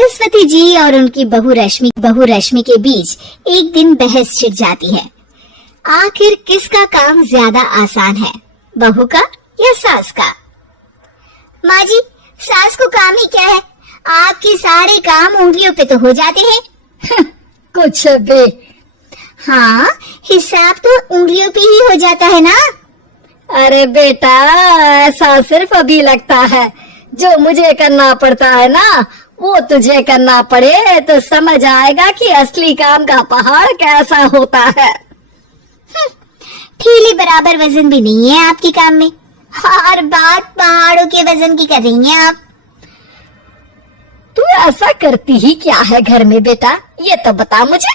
सरस्वती जी और उनकी बहू रश्मि के बीच एक दिन बहस छिड़ जाती है। आखिर किसका काम ज्यादा आसान है, बहू का या सास का? माँ जी, सास को काम ही क्या है, आपके सारे काम उंगलियों पे तो हो जाते हैं। कुछ भी। हाँ, हिसाब तो उंगलियों पे ही हो जाता है ना। अरे बेटा, ऐसा सिर्फ अभी लगता है, जो मुझे करना पड़ता है ना वो तुझे करना पड़े तो समझ आएगा कि असली काम का पहाड़ कैसा होता है। ठेले बराबर वजन भी नहीं है आपके काम में, हर बात पहाड़ों के वजन की कर रही हैं आप। तू ऐसा करती ही क्या है घर में बेटा, ये तो बता मुझे।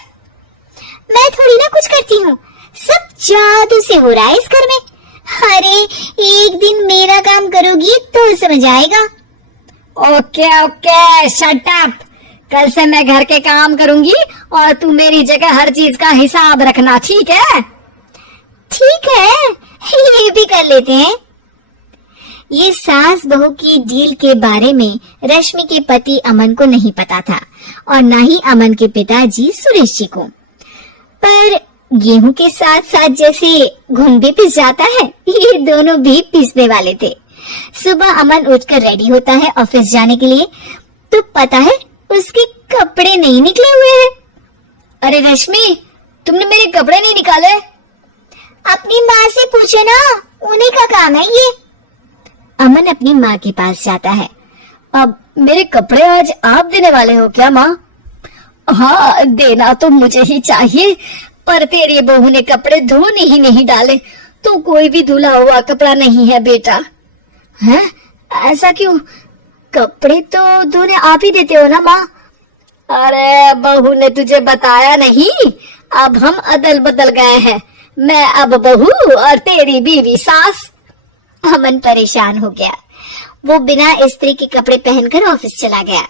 मैं थोड़ी ना कुछ करती हूँ, सब जादू से हो रहा है इस घर में। अरे एक दिन मेरा काम करोगी तो समझ आएगा। Okay okay, shut up. कल से मैं घर के काम करूंगी और तू मेरी जगह हर चीज का हिसाब रखना, ठीक है? ठीक है, ये भी कर लेते हैं। ये सास बहू की डील के बारे में रश्मि के पति अमन को नहीं पता था और न ही अमन के पिताजी सुरेश जी को। पर गेहूं के साथ साथ जैसे घुन भी पिस जाता है, ये दोनों भी पिसने वाले थे। सुबह अमन उठकर रेडी होता है ऑफिस जाने के लिए, तो पता है उसके कपड़े नहीं निकले हुए हैं। अरे रश्मि, तुमने मेरे कपड़े नहीं निकाले? अपनी माँ से पूछे ना, उन्हीं का काम है ये। अमन अपनी माँ के पास जाता है। अब मेरे कपड़े आज आप देने वाले हो क्या माँ? हाँ, देना तो मुझे ही चाहिए, पर तेरी बहू ने कपड़े धोने ही नहीं डाले, तो कोई भी धुला हुआ कपड़ा नहीं है बेटा। हैं? ऐसा क्यों? कपड़े तो धोने आप ही देते हो ना माँ? अरे बहू ने तुझे बताया नहीं, अब हम अदल बदल गए हैं, मैं अब बहू और तेरी बीवी सास। अमन परेशान हो गया। वो बिना इस्त्री के कपड़े पहनकर ऑफिस चला गया।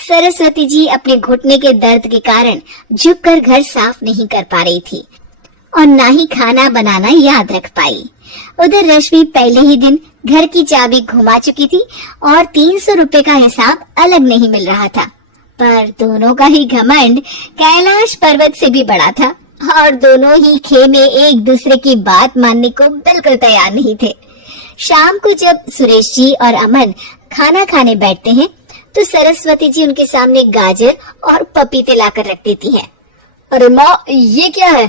सरस्वती जी अपने घुटने के दर्द के कारण झुककर घर साफ नहीं कर पा रही थी और ना ही खाना बनाना याद रख पाई। उधर रश्मि पहले ही दिन घर की चाबी घुमा चुकी थी और 300 रुपए का हिसाब अलग नहीं मिल रहा था। पर दोनों का ही घमंड कैलाश पर्वत से भी बड़ा था और दोनों ही खेमे एक दूसरे की बात मानने को बिल्कुल तैयार नहीं थे। शाम को जब सुरेश जी और अमन खाना खाने बैठते हैं तो सरस्वती जी उनके सामने गाजर और पपीते लाकर रख देती हैं। अरे माँ, ये क्या है?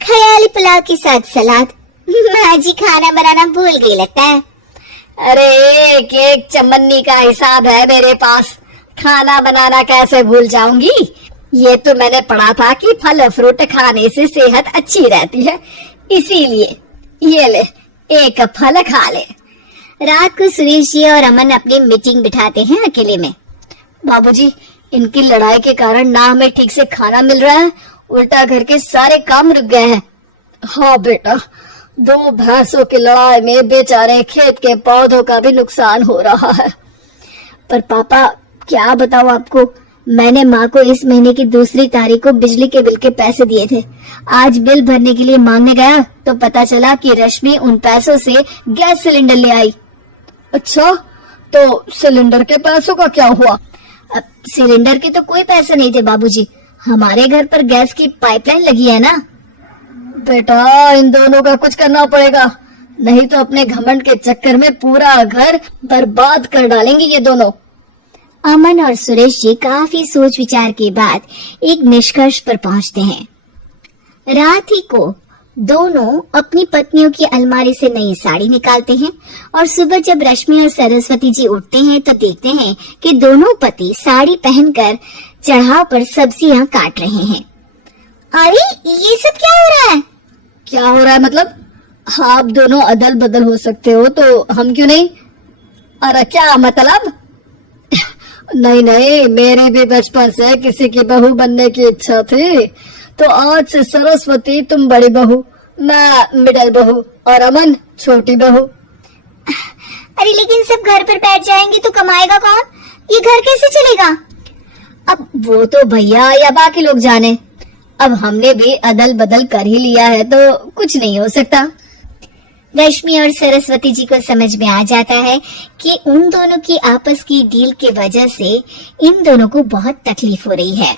ख्याली पुलाव के साथ सलाद। माँ जी खाना बनाना भूल गई लगता है। अरे एक एक चमन्नी का हिसाब है मेरे पास, खाना बनाना कैसे भूल जाऊंगी? ये तो मैंने पढ़ा था कि फल फ्रूट खाने से सेहत अच्छी रहती है, इसीलिए ये ले, एक फल खा ले। रात को सुरेश जी और अमन अपनी मीटिंग बिठाते हैं अकेले में। बाबूजी, इनकी लड़ाई के कारण ना हमें ठीक से खाना मिल रहा है, उल्टा घर के सारे काम रुक गए हैं। हाँ बेटा, 2 भैंसों की लड़ाई में बेचारे खेत के पौधों का भी नुकसान हो रहा है। पर पापा, क्या बताऊं आपको, मैंने माँ को इस महीने की 2 तारीख को बिजली के बिल के पैसे दिए थे। आज बिल भरने के लिए मांगने गया तो पता चला कि रश्मि उन पैसों से गैस सिलेंडर ले आई। अच्छा, तो सिलेंडर के पैसों का क्या हुआ? अब सिलेंडर के तो कोई पैसे नहीं थे बाबूजी, हमारे घर पर गैस की पाइपलाइन लगी है ना। बेटा, इन दोनों का कुछ करना पड़ेगा, नहीं तो अपने घमंड के चक्कर में पूरा घर बर्बाद कर डालेंगे ये दोनों। अमन और सुरेश जी काफी सोच विचार के बाद एक निष्कर्ष पर पहुंचते हैं। रात ही को दोनों अपनी पत्नियों की अलमारी से नई साड़ी निकालते हैं और सुबह जब रश्मि और सरस्वती जी उठते हैं तो देखते हैं कि दोनों पति साड़ी पहनकर चढ़ाव पर सब्जियां काट रहे हैं। अरे ये सब क्या हो रहा है? क्या हो रहा है मतलब? आप दोनों अदल बदल हो सकते हो तो हम क्यों नहीं? अरे क्या मतलब? नहीं नहीं, मेरी भी बचपन से किसी की बहू बनने की इच्छा थी, तो आज से सरस्वती तुम बड़ी बहू, मैं मिडल बहू और अमन छोटी बहू। अरे लेकिन सब घर पर बैठ जाएंगे तो कमाएगा कौन? ये घर कैसे चलेगा? अब वो तो भैया या बाकी लोग जाने, अब हमने भी अदल बदल कर ही लिया है तो कुछ नहीं हो सकता। रश्मि और सरस्वती जी को समझ में आ जाता है कि उन दोनों की आपस की डील के वजह से इन दोनों को बहुत तकलीफ हो रही है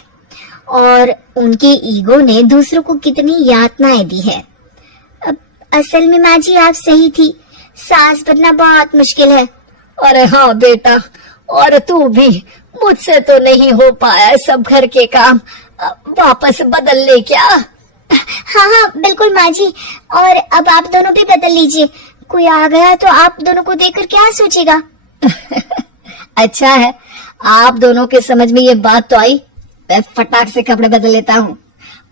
और उनके ईगो ने दूसरों को कितनी यातनाएं दी है। असल में माँ जी आप सही थी, सास बनना बहुत मुश्किल है। अरे हाँ बेटा, और तू भी, मुझसे तो नहीं हो पाया सब घर के काम, वापस बदल ले क्या? हाँ हाँ बिल्कुल माँ जी, और अब आप दोनों भी बदल लीजिए, कोई आ गया तो आप दोनों को देखकर क्या सोचेगा। अच्छा है, आप दोनों के समझ में ये बात तो आई, मैं फटाक से कपड़े बदल लेता हूँ।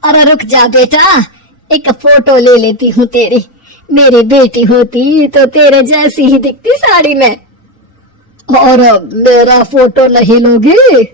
अरे रुक जा बेटा, एक फोटो ले लेती हूँ तेरी, मेरी बेटी होती तो तेरे जैसी ही दिखती साड़ी में। और मेरा फोटो नहीं लोगी?